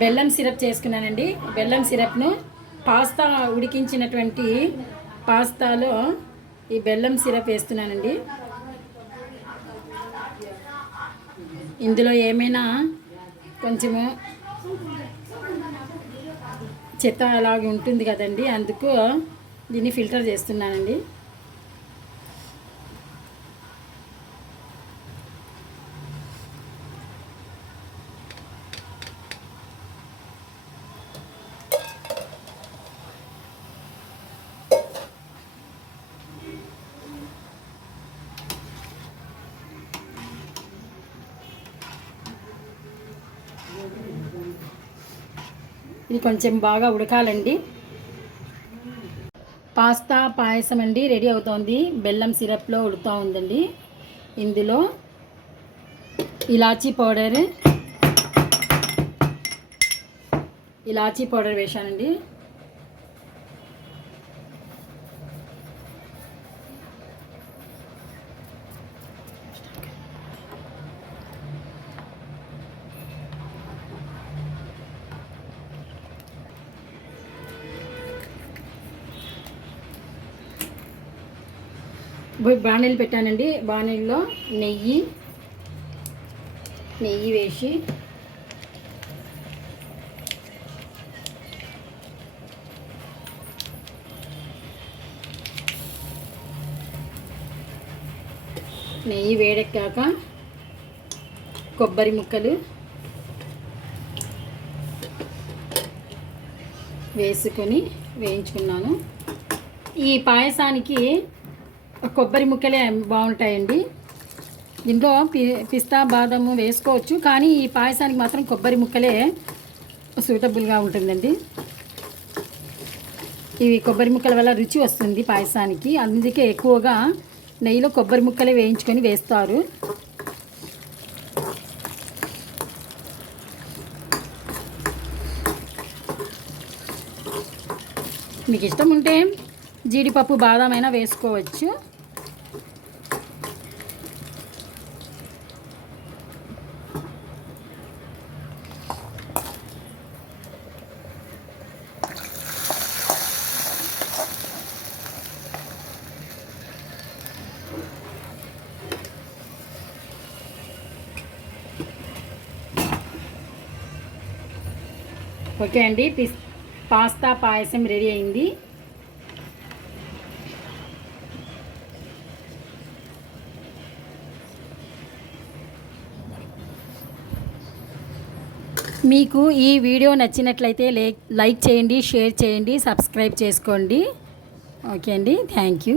బెల్లం సిరప్ చేసుకున్నానండి. బెల్లం సిరప్ను పాస్తా ఉడికించినటువంటి పాస్తాలో ఈ బెల్లం సిరప్ వేస్తున్నానండి. ఇందులో ఏమైనా కొంచెము చెత్త అలాగే ఉంటుంది కదండి, అందుకు దీన్ని ఫిల్టర్ చేస్తున్నానండి. ఇది కొంచెం బాగా ఉడకాలండి. పాస్తా పాయసం అండి రెడీ అవుతోంది. బెల్లం సిరప్లో ఉడుకుతూ ఉందండి. ఇందులో ఇలాచీ పౌడర్ వేశానండి. బాణీలు పెట్టానండి. బాణీల్లో నెయ్యి వేసి నెయ్యి వేడెక్కాక కొబ్బరి ముక్కలు వేసుకొని వేయించుకున్నాను. ఈ పాయసానికి కొబ్బరి ముక్కలే బాగుంటాయండి. దీంట్లో పిస్తా బాదము వేసుకోవచ్చు, కానీ ఈ పాయసానికి మాత్రం కొబ్బరి ముక్కలే సూటబుల్గా ఉంటుందండి. ఇవి కొబ్బరి ముక్కల వల్ల రుచి వస్తుంది పాయసానికి, అందుకే ఎక్కువగా నెయ్యిలో కొబ్బరి ముక్కలే వేయించుకొని వేస్తారు. మీకు ఇష్టం ఉంటే జీడిపప్పు బాదం అయినా వేసుకోవచ్చు. ఓకే అండి, పాస్తా పాయసం రెడీ అయింది. మీకు ఈ వీడియో నచ్చినట్లయితే లైక్ చేయండి, షేర్ చేయండి, సబ్స్క్రైబ్ చేసుకోండి. ఓకే అండి, థ్యాంక్ యూ.